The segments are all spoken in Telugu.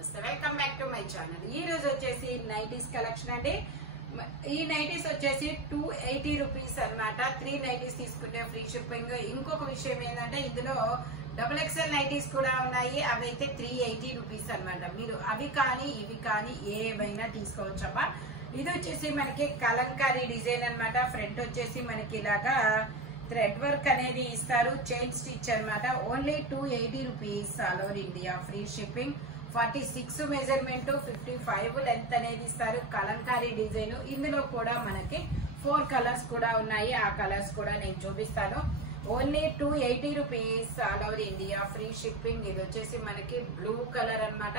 నమస్తే, welcome back to my channel. ఈ రోజు వచ్చేసి నైటీస్ కలెక్షన్ అండి. ఈ నైటీస్ వచ్చేసి 280 రూపీస్ అన్నమాట. 3 నైటీస్ తీసుకుంటే ఫ్రీ షిప్పింగ్. ఇంకొక విషయం ఏంటంటే ఇందులో XXL నైటీస్ కూడా ఉన్నాయి. అవి అయితే 380 రూపీస్ అన్నమాట. మీరు అవి కానీ ఇవి కానీ ఏమైనా తీసుకోవచ్చమ్మా. ఇది వచ్చేసి మనకి కలంకారీ డిజైన్ అన్నమాట. ఫ్రంట్ వచ్చేసి మనకి ఇలాగా థ్రెడ్ వర్క్ అనేది ఇస్తారు, చైన్ స్టిచ్ అన్నమాట. Only 280 rupees all over India, free shipping. 46 measurement, 55 length అనేది ఇస్తారు. కలంకారీ డిజైన్. ఇందులో కూడా మనకి 4 కలర్స్ కూడా ఉన్నాయి. ఆ కలర్స్ కూడా నేను చూపిస్తాను. Only 280 rupees all over India, free shipping. ఇది వచ్చేసి మనకి బ్లూ కలర్ అన్నమాట.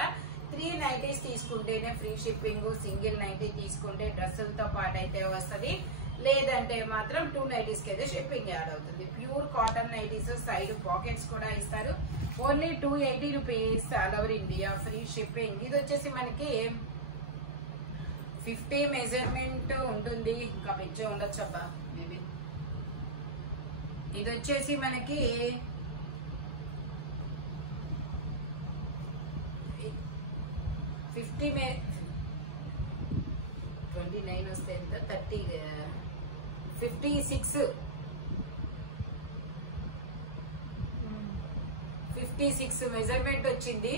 3 నైటీస్ తీసుకుంటేనే ఫ్రీ షిప్పింగ్. సింగిల్ నైటీ తీసుకుంటే డ్రెస్సులతో పాటు అయితే వస్తుంది, లేదంటే మాత్రం 2 నైటీస్ కి అయితే షిప్పింగ్ యాడ్ అవుతుంది. Pure cotton nighties, side pockets కూడా ఇస్తారు. Only 280 rupees all over India, free shipping. ఇది వచ్చేసి మనకి 50 మెజర్మెంట్ ఉంటుంది, ఇంకా పెంచే ఉండొచ్చు అబ్బా మేబీ. ఇది వచ్చేసి మనకి 29 వస్తే ఎంత, 56 మెజర్మెంట్ వచ్చింది.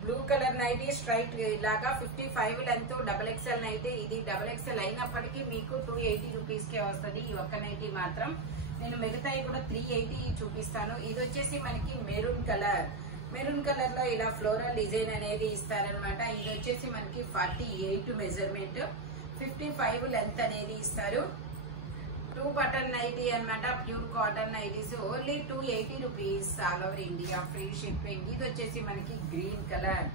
బ్లూ కలర్ నైటీ స్ట్రైట్ ఇలాగా 55 లెంత్, XXL నైటీ. ఇది XXL అయినప్పటికీ మీకు 280 రూపీస్ కే వస్తుంది ఈ ఒక్క నైటీ మాత్రం. నేను మిగతాయి కూడా 380 చూపిస్తాను. ఇది వచ్చేసి మనకి మెరూన్ కలర్. మెరూన్ కలర్ లో ఇలా ఫ్లోరల్ డిజైన్ అనేది ఇస్తారనమాట. ఇది వచ్చేసి మనకి 48 మెజర్మెంట్, 55 లెంత్ అనేది ఇస్తారు. 2 బటన్ నైటీ అన్నమాట. Pure cotton nighties. Only 280 rupees all over India, free shipping. ఇది వచ్చేసి మనకి గ్రీన్ కలర్.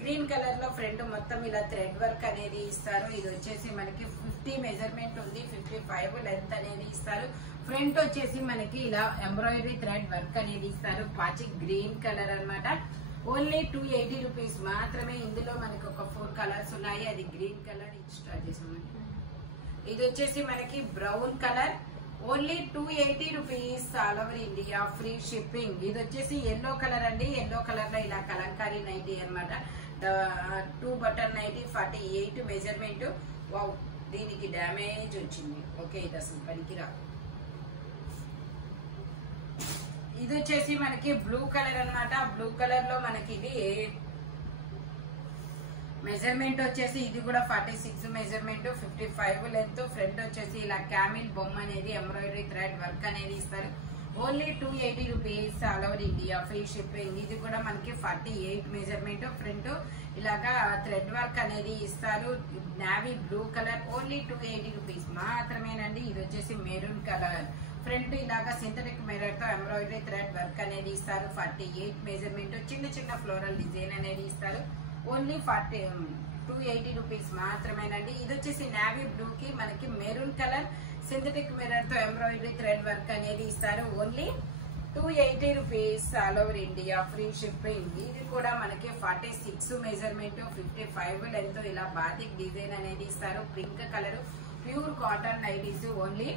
గ్రీన్ కలర్ లో ఫ్రంట్ మొత్తం ఇలా థ్రెడ్ వర్క్ అనేది ఇస్తారు. ఇది వచ్చేసి మనకి 50 మెజర్మెంట్ ఉంది, 55 లెంత్ అనేది ఇస్తారు. ఫ్రంట్ వచ్చేసి మనకి ఇలా ఎంబ్రాయిడరీ థ్రెడ్ వర్క్ అనేది ఇస్తారు. పాచి గ్రీన్ కలర్ అన్నమాట. ఓన్లీ 280 రూపీస్ మాత్రమే. ఇందులో మనకి ఒక 4 కలర్స్ ఉన్నాయి. అది గ్రీన్ కలర్ స్టార్ట్ చేసాం. ఇది వచ్చేసి మనకి brown colour. Only 280 rupees all over India, free shipping. ఇది వచ్చేసి ఎల్లో కలర్ అండి. ఎల్లో కలర్ లో ఇలా కలంకారీ నైటీ అన్నమాట. 2 బటన్ నైటీ, 48 మెజర్మెంట్. వావ్, దీనికి డ్యామేజ్ వచ్చింది. ఓకే, ఇది అసలు పనికిరా. ఇది వచ్చేసి మనకి బ్లూ కలర్ అన్నమాట. బ్లూ కలర్ లో మనకి ఇది మెజర్మెంట్ వచ్చేసి ఇది కూడా 46 మెజర్మెంట్, 55 లెంత్. ఫ్రంట్ వచ్చేసి ఇలా క్యామిల్ బొమ్మ అనేది ఎంబ్రాయిడరీ థ్రెడ్ వర్క్ అనేది ఇస్తారు. Only 280 rupees all over India, free shipping. ఇది కూడా మనకి 48 మెజర్మెంట్. ఫ్రంట్ ఇలాగా థ్రెడ్ వర్క్ అనేది ఇస్తారు. Navy blue colour. Only 280 rupees మాత్రమేనండి. ఇది వచ్చేసి మెరూన్ కలర్. ఫ్రంట్ ఇలాగా సింథటిక్ మిర్రర్ తో ఎంబ్రాయిడరీ థ్రెడ్ వర్క్ అనేది ఇస్తారు. 48 మెజర్మెంట్. చిన్న చిన్న ఫ్లోరల్ డిజైన్ అనేది ఇస్తారు. ఓన్లీ 280 రూపీస్ మాత్రమేనండి. ఇది వచ్చేసి నావీ బ్లూ కి మనకి మెరూన్ కలర్, సింథటిక్ మిర్రర్ తో ఎంబ్రాయిడరీ థ్రెడ్ వర్క్ అనేది ఇస్తారు. Only 280 rupees all over India, free shipping. ఇది కూడా మనకి 46 మెజర్మెంట్, 55 లెంత్. ఇలా బాతిక్ డిజైన్ అనేది ఇస్తారు. Pink colour, pure cotton nighties. Only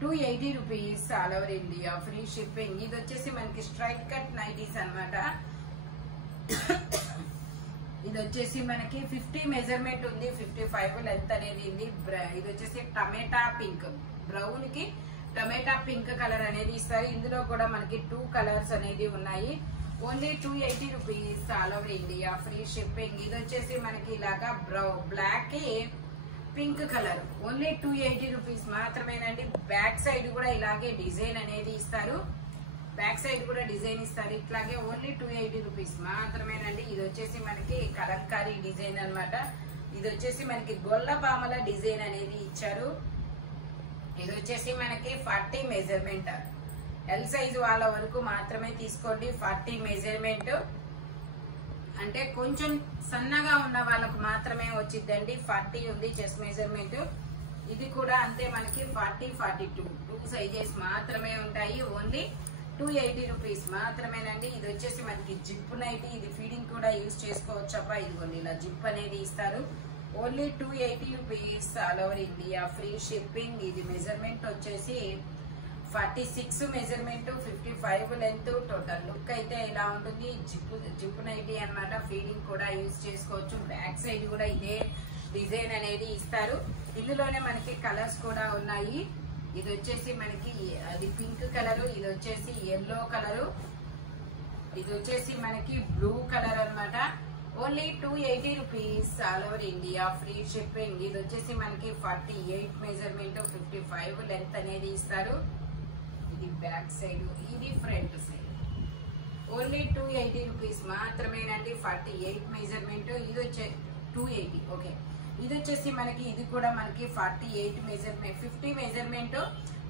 280 rupees all over India, free shipping. ఇది వచ్చేసి మనకి స్ట్రైట్ కట్ నైటీస్ అన్నమాట. ఇది వచ్చేసి మనకి 50 మెజర్మెంట్ ఉంది, 55 లెంత్ అనేది ఉంది. ఇది వచ్చేసి టమాటా పింక్, బ్రౌన్ కి టమాటా పింక్ కలర్ అనేది ఇస్తారు. ఇందులో కూడా మనకి 2 కలర్స్ అనేది ఉన్నాయి. Only 280 rupees all over India, free shipping. ఇది వచ్చేసి మనకి ఇలాగా బ్లాక్ కి పింక్ కలర్. ఓన్లీ 280 రూపీస్ మాత్రమేనండి. బ్యాక్ సైడ్ కూడా ఇలాగే డిజైన్ అనేది ఇస్తారు. బ్యాక్ సైడ్ కూడా డిజైన్ ఇస్తారు ఇట్లాగే. ఓన్లీ 280 రూపీస్ మాత్రమేనండి. ఇది వచ్చేసి మనకి కలంకారీ డిజైన్ అన్నమాట. ఇది వచ్చేసి మనకి గొల్లపామల డిజైన్ అనేది ఇచ్చారు. ఇది వచ్చేసి మనకి 40 మెజర్మెంట్. ఎల్ సైజ్ వాళ్ళ వరకు మాత్రమే తీసుకోండి. 40 మెజర్మెంట్ అంటే కొంచెం సన్నగా ఉన్న వాళ్ళకు మాత్రమే వచ్చిందండి. 40 ఉంది చెస్ట్ మెజర్మెంట్. ఇది కూడా అంతే, మనకి 40, 42 2 సైజెస్ మాత్రమే ఉంటాయి. ఓన్లీ 280 రూపీస్ మాత్రమేనండి. ఇది వచ్చేసి మనకి జిప్ నైటీ. ఇది ఫీడింగ్ కూడా యూజ్ చేసుకోవచ్చబ్బా. ఇదిగోండి ఇలా జిప్ అనేది ఇస్తారు. Only 280 rupees all over India, free shipping. ఇది మెజర్మెంట్ వచ్చేసి 46 మెజర్మెంట్, 55 లెంత్. టోటల్ లుక్ అయితే ఇలా ఉంటుంది. జిప్ నైటీ అన్నమాట. ఫీడింగ్ కూడా యూజ్ చేసుకోవచ్చు. బ్యాక్ సైడ్ కూడా ఇదే డిజైన్ అనేది ఇస్తారు. ఇందులోనే మనకి కలర్స్ కూడా ఉన్నాయి. ఇది వచ్చేసి మనకి అది పింక్ కలర్, ఇది వచ్చేసి ఎల్లో కలరు, ఇది వచ్చేసి మనకి బ్లూ కలర్ అన్నమాట. Only 280 rupees all over India, free shipping. ఇది వచ్చేసి మనకి 48 మెజర్మెంట్, 55 లెంత్ అనేది ఇస్తారు. ఇది బ్యాక్ సైడ్, ఇది ఫ్రంట్ సైడ్. ఓన్లీ 280 రూపీస్ మాత్రమేనండి. 48 మెజర్మెంట్, ఇది వచ్చే 280. ఓకే, ఇది వచ్చేసి మనకి ఇది కూడా మనకి 48 measurement, 50 measurement,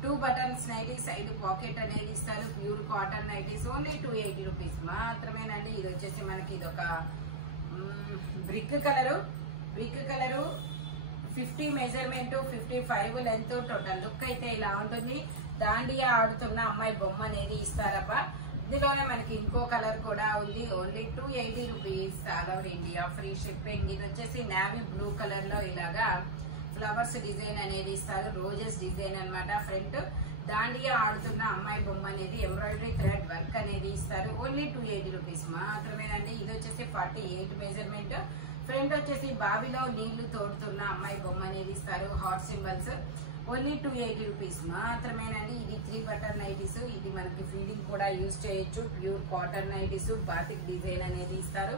2 buttons nighty, side pocket అనేది ఇస్తారు. Pure cotton nighties. Only 280 rupees మాత్రమేనండి. ఇది వచ్చేసి మనకి ఇది ఒక brick colour, 50 measurement, 55 length. Total look అయితే ఇలా ఉంటుంది. దాండియా ఆడుతున్న అమ్మాయి బొమ్మ అనేది ఇస్తారబ్బా. ఇందులోనే మనకి ఇంకో కలర్ కూడా ఉంది. Only 280 rupees all over India, free shipping. ఇది వచ్చేసి నావీ బ్లూ కలర్ లో ఇలాగా ఫ్లవర్స్ డిజైన్ అనేది ఇస్తారు. రోజెస్ డిజైన్ అన్నమాట. ఫ్రంట్ దాండియా ఆడుతున్న అమ్మాయి బొమ్మ అనేది ఎంబ్రాయిడరీ థ్రెడ్ వర్క్ అనేది ఇస్తారు. ఓన్లీ 280 రూపీస్ మాత్రమేనండి. ఇది వచ్చేసి 48 మెజర్మెంట్. ఫ్రంట్ వచ్చేసి బావిలో నీళ్లు తోడుతున్న అమ్మాయి బొమ్మ అనేది ఇస్తారు. Heart symbols. ఓన్లీ 280 రూపీస్ మాత్రమేనండి. ఇది 3 బటన్ నైటీస్. ఇది మనకి ఫీడింగ్ కూడా యూజ్ చేయొచ్చు. Pure cotton nighties, batik design అనేది ఇస్తారు.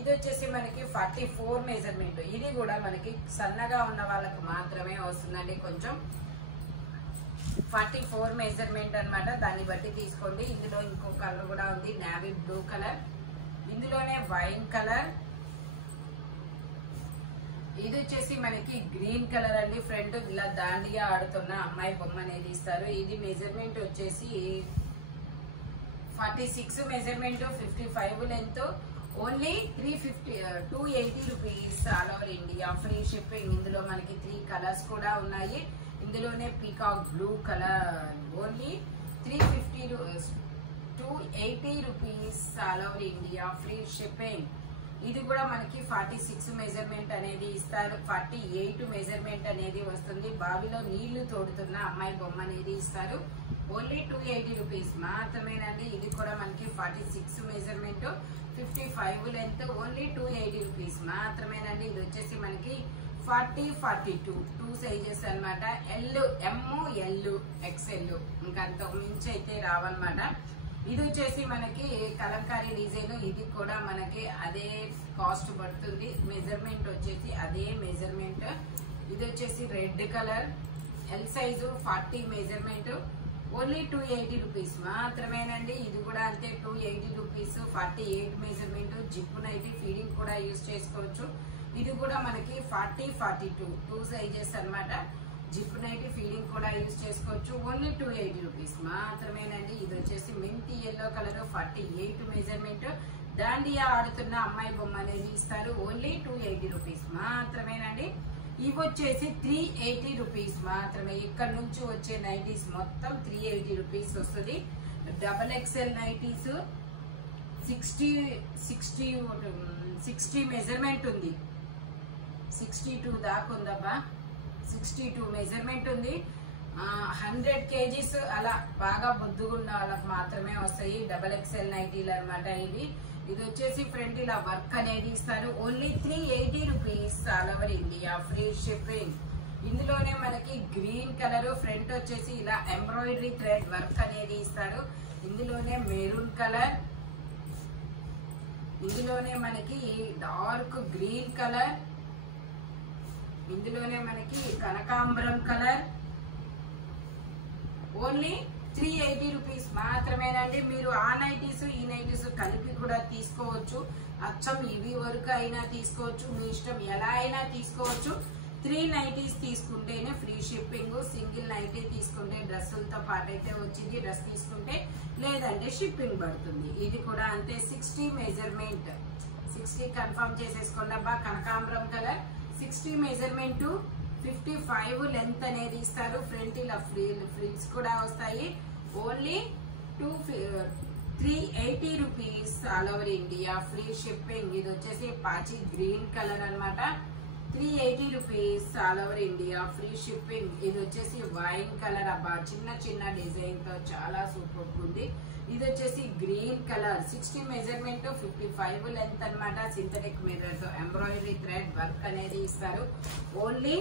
ఇది వచ్చేసి మనకి 44 మెజర్మెంట్. ఇది కూడా మనకి సన్నగా ఉన్న వాళ్ళకి మాత్రమే వస్తుందండి. కొంచెం 44 మెజర్మెంట్ అన్నమాట. దాన్ని బట్టి తీసుకోండి. ఇందులో ఇంకో కలర్ కూడా ఉంది, నావీ బ్లూ కలర్. ఇందులోనే వైన్ కలర్. ఇది వచ్చేసి మనకి గ్రీన్ కలర్ అండి. ఫ్రంట్ ఇలా దాండియా ఆడుతున్న అమ్మాయి బొమ్మ అనేది ఇస్తారు. ఇది మెజర్మెంట్ వచ్చేసి 46 measurement, 55 length. Only 280 rupees all over India, free shipping. ఇందులో మనకి 3 కలర్స్ కూడా ఉన్నాయి. ఇందులోనే peacock blue colour. Only 280 rupees all over India, free shipping. ఇది కూడా మనకి 46 మెజర్మెంట్ అనేది ఇస్తారు. 48 మెజర్మెంట్ అనేది వస్తుంది. బావిలో నీళ్లు తోడుతున్న అమ్మాయి బొమ్మ అనేది ఇస్తారు. ఓన్లీ 280 రూపీస్ మాత్రమేనండి. ఇది కూడా మనకి 46 మెజర్మెంట్, 55 లెంత్. ఓన్లీ 280 రూపీస్ మాత్రమేనండి. ఇది వచ్చేసి మనకి 40, 42 2 సైజెస్ అన్నమాట. ఎమ్, ఎల్, ఎక్స్ఎల్. ఇంకా అంతకు మించి అయితే రావన్నమాట. ఇది వచ్చేసి మనకి కలంకారీ డిజైన్. ఇది కూడా మనకి అదే కాస్ట్ పడుతుంది. మెజర్మెంట్ వచ్చేసి అదే మెజర్మెంట్. ఇది వచ్చేసి red colour, L size, 40 measurement. Only 280 rupees మాత్రమేనండి. ఇది కూడా అంతే, 280 rupees. 48 measurement. Zip nightie, feeding కూడా యూజ్ చేసుకోవచ్చు. ఇది కూడా మనకి 40, 42 2 సైజెస్ అన్నమాట. జిప్ నైటీ, ఫీడింగ్ కూడా యూజ్ చేసుకోవచ్చు. ఓన్లీ 280 రూపీస్ మాత్రమేనండి. ఇది వచ్చేసి మెంతి ఎల్లో కలర్, 48 మెజర్మెంట్. దాండియా ఆడుతున్న అమ్మాయి బొమ్మ అనేది ఇస్తారు. ఓన్లీ 280 రూపీస్ మాత్రమేనండి. ఇవి వచ్చేసి 380 రూపీస్ మాత్రమే. ఇక్కడ నుంచి వచ్చే నైటీస్ మొత్తం 380 రూపీస్ వస్తుంది. XXL నైటీస్ 60 మెజర్మెంట్ ఉంది. 62 దాకా ఉందబ్బా. 62 మెజర్మెంట్ ఉంది. 100 kgs అలా బాగా బొద్దుగున్న వాళ్ళకి మాత్రమే వస్తాయి. XXL నైటీలు అనమాట ఇవి. ఇది వచ్చేసి ఫ్రంట్ ఇలా వర్క్ అనేది ఇస్తారు. Only 380 rupees all over India, free shipping. ఇందులోనే మనకి గ్రీన్ కలర్. ఫ్రంట్ వచ్చేసి ఇలా ఎంబ్రాయిడరీ థ్రెడ్ వర్క్ అనేది ఇస్తారు. ఇందులోనే మెరూన్ కలర్. ఇందులోనే మనకి డార్క్ గ్రీన్ కలర్. ఇందులోనే మనకి కనకాంబరం కలర్. ఓన్లీ 380 రూపీస్ మాత్రమేనండి. మీరు ఆ నైటీస్ ఈ నైటీస్ కలిపి కూడా తీసుకోవచ్చు. అచ్చం ఇవి వరకు అయినా తీసుకోవచ్చు. మీ ఇష్టం, ఎలా అయినా తీసుకోవచ్చు. 3 నైటీస్ తీసుకుంటేనే ఫ్రీ షిప్పింగ్. సింగిల్ నైటీ తీసుకుంటే డ్రెస్సులతో పాటు అయితే వచ్చింది. డ్రెస్ తీసుకుంటే లేదంటే షిప్పింగ్ పడుతుంది. ఇది కూడా అంతే. 60 మెజర్మెంట్, 60 కన్ఫర్మ్ చేసేసుకోండి అబ్బా. కనకాంబరం కలర్, 60 మెజర్మెంట్, 55 లెంత్ అనేది ఇస్తారు. ఫ్రంట్ ఇలా ఫ్రిల్స్ కూడా వస్తాయి. Only 380 rupees all over India, free shipping. ఇది వచ్చేసి పాచి గ్రీన్ కలర్ అన్నమాట. 380 rupees all over India, free shipping. ఇది వచ్చేసి వైన్ కలర్ అబ్బా, చిన్న చిన్న డిజైన్ తో చాలా సూపర్ ఉంది. ఇది వచ్చేసి గ్రీన్ కలర్, 60 మెజర్మెంట్, 55 లెంత్ అన్నమాట. సింథటిక్ మిర్రర్ తో ఎంబ్రాయిడరీ థ్రెడ్ వర్క్ అనేది ఇస్తారు. Only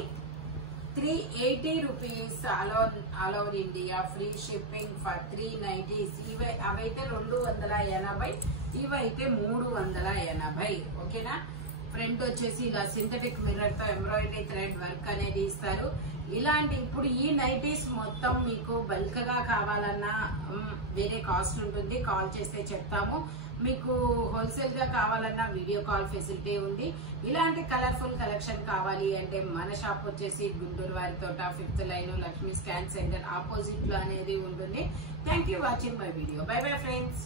380 rupees all over India, free shipping for 390. అవైతే 280, ఇవైతే 380. ఓకేనా. ఫ్రంట్ వచ్చేసి ఇలా సింథటిక్ మిర్రర్ తో ఎంబ్రాయిడరీ థ్రెడ్ వర్క్ అనేది ఇస్తారు. ఇలాంటి ఇప్పుడు ఈ నైటీస్ మొత్తం మీకు బల్క్ గా కావాలన్నా వేరే కాస్ట్ ఉంటుంది, కాల్ చేస్తే చెప్తాము. మీకు హోల్సేల్ గా కావాలన్నా వీడియో కాల్ ఫెసిలిటీ ఉంది. ఇలాంటి కలర్ఫుల్ కలెక్షన్ కావాలి అంటే మన షాప్ వచ్చేసి గుంటూరు వారి తోట 5th line Lakshmi scan centre opposite లో అనేది ఉంటుంది. Thank you watching my video. By bye friends.